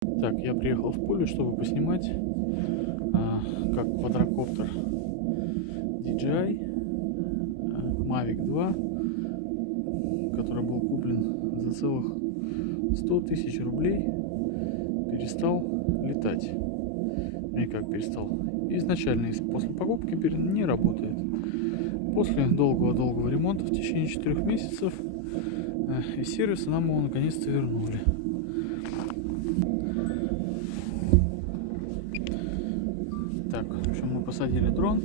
Так, я приехал в поле, чтобы поснимать, как квадрокоптер DJI Mavic 2, который был куплен за целых 100 тысяч рублей, перестал летать. И как перестал? Изначально, после покупки не работает. После долгого ремонта в течение 4 месяцев из сервиса нам его наконец-то вернули. Так, в общем, мы посадили дрон,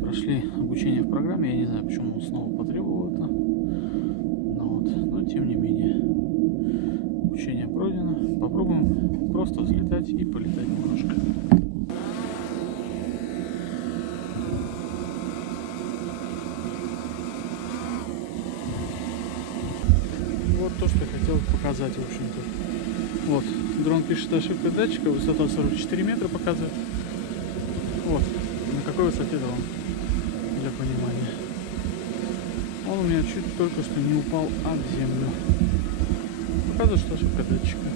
прошли обучение в программе. Я не знаю, почему он снова потребовал это, но тем не менее обучение пройдено. Попробуем просто взлетать и полетать немножко. Вот то, что я хотел показать, в общем-то. Вот, дрон пишет ошибка датчика, высота 44 метра показывает. Вот, на какой высоте дрон, для понимания. Он у меня чуть только что не упал об землю. Показывает, что ошибка датчика.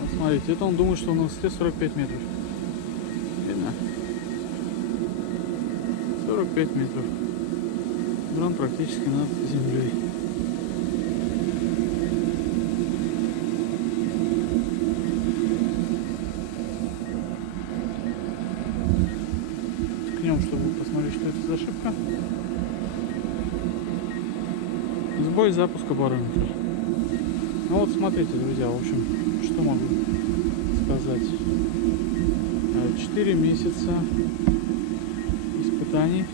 Вот смотрите, это он думает, что на высоте 45 метров. Видно? 45 метров. Дрон практически над землей. Чтобы посмотреть, что это за ошибка. Сбой запуска барометра. Ну вот смотрите, друзья, в общем, что могу сказать. 4 месяца испытаний.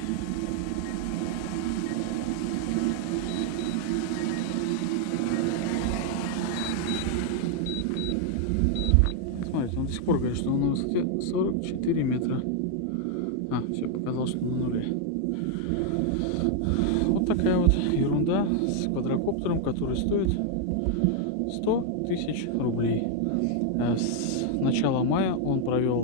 Смотрите, он до сих пор говорит, что он на высоте 44 метра. Все, показал, что на нуле. Вот такая вот ерунда с квадрокоптером, который стоит 100 тысяч рублей. С начала мая он провел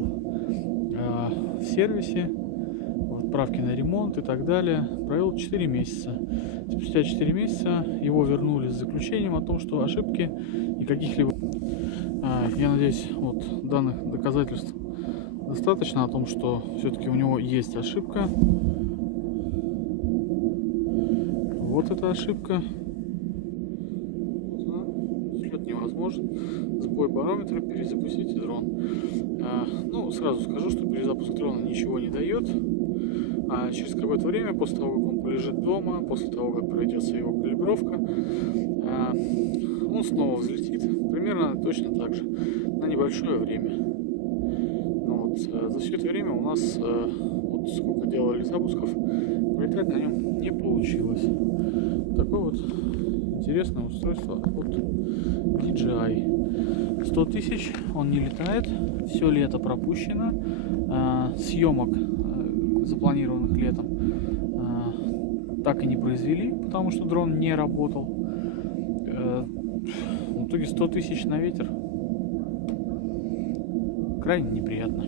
в сервисе, в отправке на ремонт и так далее. Провел 4 месяца. Спустя 4 месяца его вернули с заключением о том, что ошибки и каких-либо... Я надеюсь, вот данных доказательств достаточно о том, что все-таки у него есть ошибка. Вот эта ошибка. Взлет невозможен. Сбой барометра. Перезапустите дрон. Ну, сразу скажу, что перезапуск дрона ничего не дает. А через какое-то время, после того, как он полежит дома, после того, как проведется его калибровка, он снова взлетит. Примерно точно так же. На небольшое время. За все это время у нас, вот сколько делали запусков, полетать на нем не получилось. Такое вот интересное устройство от DJI. 100 тысяч, он не летает, все лето пропущено, съемок, запланированных летом, так и не произвели, потому что дрон не работал. В итоге 100 тысяч на ветер. Крайне неприятно.